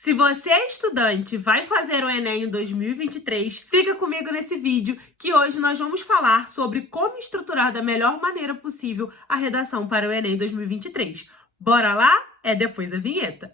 Se você é estudante e vai fazer o Enem em 2023, fica comigo nesse vídeo que hoje nós vamos falar sobre como estruturar da melhor maneira possível a redação para o Enem 2023. Bora lá? É depois da vinheta.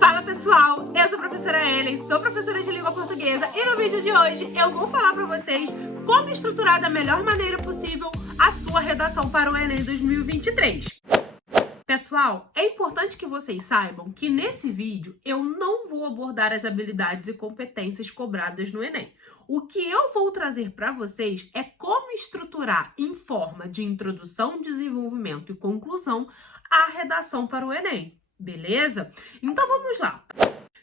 Fala pessoal, eu sou a professora Ellen, sou professora de língua portuguesa e no vídeo de hoje eu vou falar para vocês como estruturar da melhor maneira possível a sua redação para o Enem 2023. Pessoal, é importante que vocês saibam que nesse vídeo eu não vou abordar as habilidades e competências cobradas no Enem. O que eu vou trazer para vocês é como estruturar em forma de introdução, desenvolvimento e conclusão a redação para o Enem. Beleza? Então vamos lá.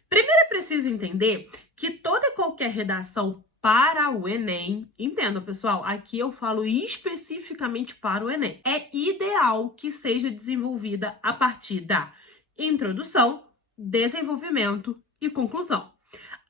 Primeiro é preciso entender que toda e qualquer redação para o Enem, entenda pessoal, aqui eu falo especificamente para o Enem, é ideal que seja desenvolvida a partir da introdução, desenvolvimento e conclusão.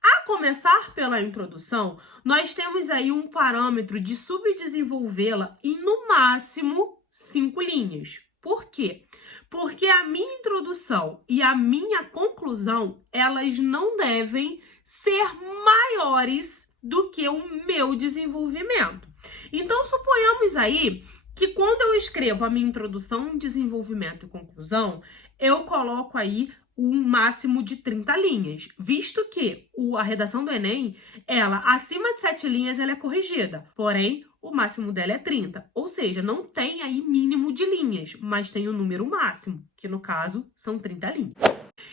A começar pela introdução, nós temos aí um parâmetro de subdesenvolvê-la em no máximo 5 linhas. Por quê? Porque a minha introdução e a minha conclusão, elas não devem ser maiores do que o meu desenvolvimento. Então, suponhamos aí que quando eu escrevo a minha introdução, desenvolvimento e conclusão, eu coloco aí um máximo de 30 linhas, visto que a redação do Enem, ela acima de 7 linhas, ela é corrigida, porém, o máximo dela é 30, ou seja, não tem aí mínimo de linhas, mas tem o número máximo, que no caso são 30 linhas.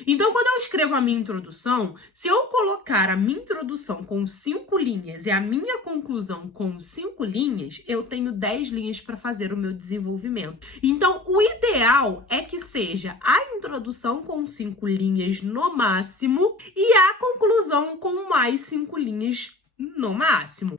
Então, quando eu escrevo a minha introdução, se eu colocar a minha introdução com 5 linhas e a minha conclusão com 5 linhas, eu tenho 10 linhas para fazer o meu desenvolvimento. Então, o ideal é que seja a introdução com 5 linhas no máximo e a conclusão com mais 5 linhas no máximo.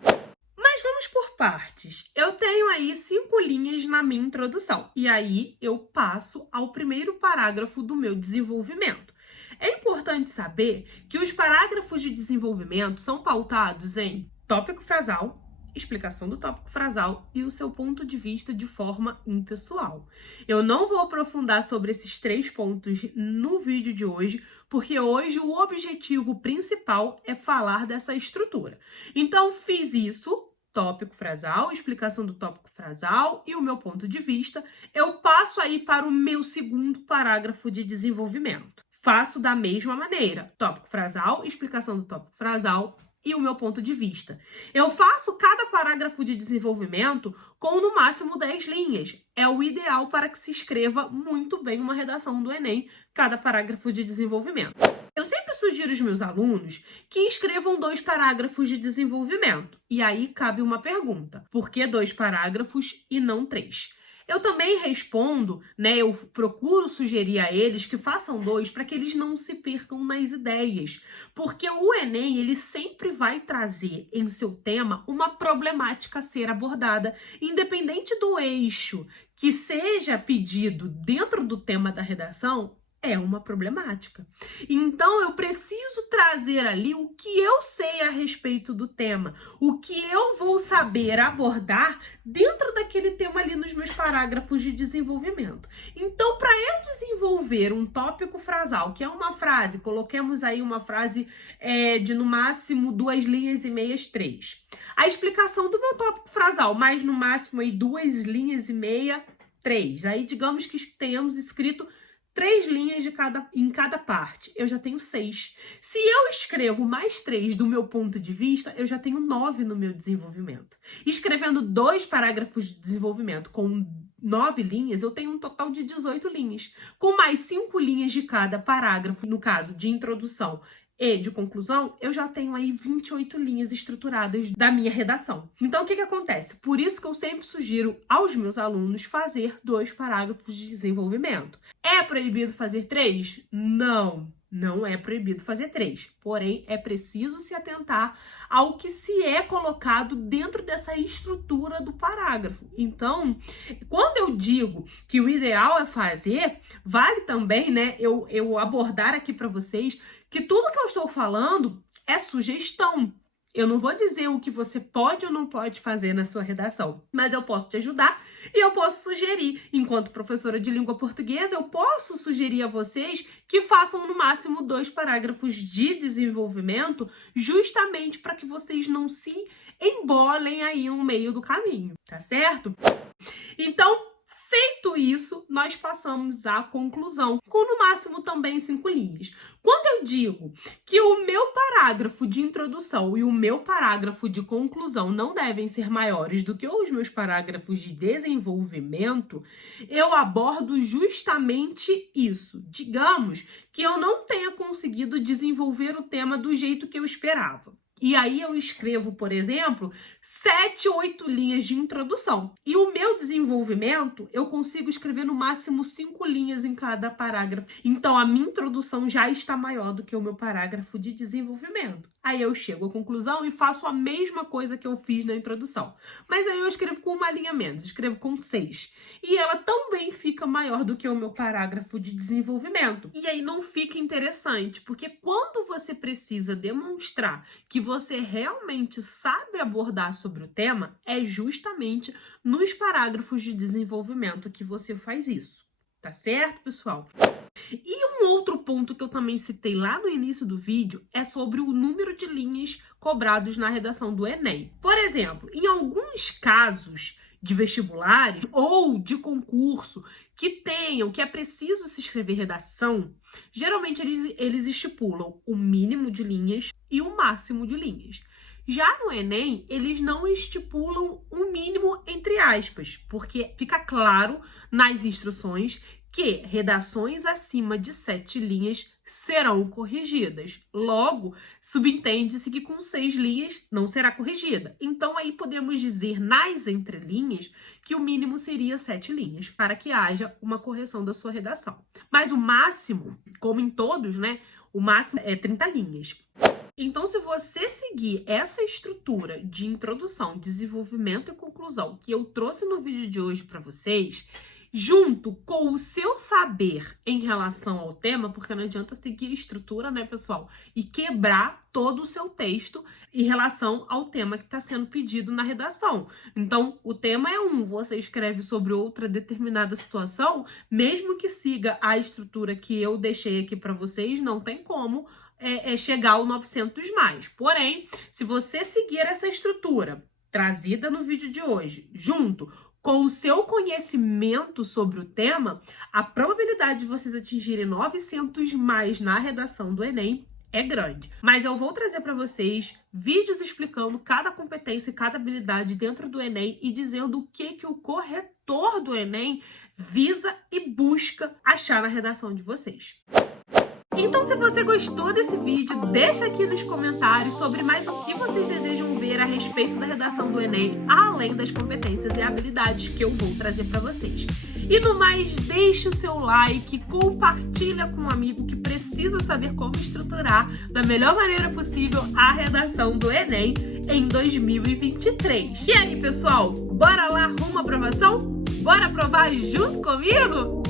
Mas vamos por partes. Eu tenho aí 5 linhas na minha introdução. E aí eu passo ao primeiro parágrafo do meu desenvolvimento. É importante saber que os parágrafos de desenvolvimento são pautados em tópico frasal, explicação do tópico frasal e o seu ponto de vista de forma impessoal. Eu não vou aprofundar sobre esses 3 pontos no vídeo de hoje, porque hoje o objetivo principal é falar dessa estrutura. Então, fiz isso, tópico frasal, explicação do tópico frasal e o meu ponto de vista. Eu passo aí para o meu segundo parágrafo de desenvolvimento. Faço da mesma maneira, tópico frasal, explicação do tópico frasal e o meu ponto de vista. Eu faço cada parágrafo de desenvolvimento com no máximo 10 linhas. É o ideal para que se escreva muito bem uma redação do Enem, cada parágrafo de desenvolvimento. Eu sempre sugiro aos meus alunos que escrevam 2 parágrafos de desenvolvimento. E aí cabe uma pergunta: por que 2 parágrafos e não 3? Eu também respondo, eu procuro sugerir a eles que façam 2 para que eles não se percam nas ideias. Porque o Enem, ele sempre vai trazer em seu tema uma problemática a ser abordada, independente do eixo que seja pedido dentro do tema da redação, é uma problemática. Então, eu preciso trazer ali o que eu sei a respeito do tema, o que eu vou saber abordar dentro daquele tema ali nos meus parágrafos de desenvolvimento. Então, para eu desenvolver um tópico frasal, que é uma frase, coloquemos aí uma frase de no máximo 2 linhas e meias, 3. A explicação do meu tópico frasal, mais no máximo aí 2 linhas e meia, 3. Aí, digamos que tenhamos escrito 3 linhas em cada parte, eu já tenho 6. Se eu escrevo mais 3 do meu ponto de vista, eu já tenho 9 no meu desenvolvimento. Escrevendo 2 parágrafos de desenvolvimento com 9 linhas, eu tenho um total de 18 linhas. Com mais 5 linhas de cada parágrafo, no caso de introdução e de conclusão, eu já tenho aí 28 linhas estruturadas da minha redação. Então, o que acontece? Por isso que eu sempre sugiro aos meus alunos fazer 2 parágrafos de desenvolvimento. É proibido fazer 3? Não, não é proibido fazer 3. Porém, é preciso se atentar ao que se é colocado dentro dessa estrutura do parágrafo. Então, quando eu digo que o ideal é fazer, vale também, eu abordar aqui para vocês que tudo que eu estou falando é sugestão. Eu não vou dizer o que você pode ou não pode fazer na sua redação, mas eu posso te ajudar e eu posso sugerir. Enquanto professora de língua portuguesa, eu posso sugerir a vocês que façam no máximo 2 parágrafos de desenvolvimento, justamente para que vocês não se embolem aí no meio do caminho, tá certo? Então, feito isso, nós passamos à conclusão, com no máximo também 5 linhas. Quando eu digo que o meu parágrafo de introdução e o meu parágrafo de conclusão não devem ser maiores do que os meus parágrafos de desenvolvimento, eu abordo justamente isso. Digamos que eu não tenha conseguido desenvolver o tema do jeito que eu esperava. E aí eu escrevo, por exemplo, 7, 8 linhas de introdução. E o meu desenvolvimento, eu consigo escrever no máximo 5 linhas em cada parágrafo. Então, a minha introdução já está maior do que o meu parágrafo de desenvolvimento. Aí eu chego à conclusão e faço a mesma coisa que eu fiz na introdução. Mas aí eu escrevo com 1 linha menos, escrevo com 6. E ela também fica maior do que o meu parágrafo de desenvolvimento. E aí não fica interessante, porque quando você precisa demonstrar que você realmente sabe abordar sobre o tema, é justamente nos parágrafos de desenvolvimento que você faz isso. Tá certo, pessoal? E um outro ponto que eu também citei lá no início do vídeo é sobre o número de linhas cobrados na redação do Enem. Por exemplo, em alguns casos de vestibulares ou de concurso que é preciso se escrever redação, geralmente eles estipulam o mínimo de linhas e o máximo de linhas. Já no Enem, eles não estipulam um mínimo entre aspas, porque fica claro nas instruções que redações acima de 7 linhas serão corrigidas. Logo, subentende-se que com 6 linhas não será corrigida. Então, aí podemos dizer nas entrelinhas que o mínimo seria 7 linhas, para que haja uma correção da sua redação. Mas o máximo, como em todos, né? O máximo é 30 linhas. Então, se você seguir essa estrutura de introdução, desenvolvimento e conclusão que eu trouxe no vídeo de hoje para vocês, junto com o seu saber em relação ao tema, porque não adianta seguir a estrutura, né, pessoal, e quebrar todo o seu texto em relação ao tema que está sendo pedido na redação. Então, o tema é você escreve sobre outra determinada situação, mesmo que siga a estrutura que eu deixei aqui para vocês, não tem como chegar ao 900 mais. Porém, se você seguir essa estrutura trazida no vídeo de hoje, junto com o seu conhecimento sobre o tema, a probabilidade de vocês atingirem 900 mais na redação do Enem é grande. Mas eu vou trazer para vocês vídeos explicando cada competência e cada habilidade dentro do Enem e dizendo o que o corretor do Enem visa e busca achar na redação de vocês. Então, se você gostou desse vídeo, deixa aqui nos comentários sobre mais o que vocês desejam ver a respeito da redação do Enem, além das competências e habilidades que eu vou trazer para vocês. E no mais, deixe o seu like, compartilha com um amigo que precisa saber como estruturar da melhor maneira possível a redação do Enem em 2023. E aí, pessoal, bora lá rumo à aprovação? Bora aprovar junto comigo?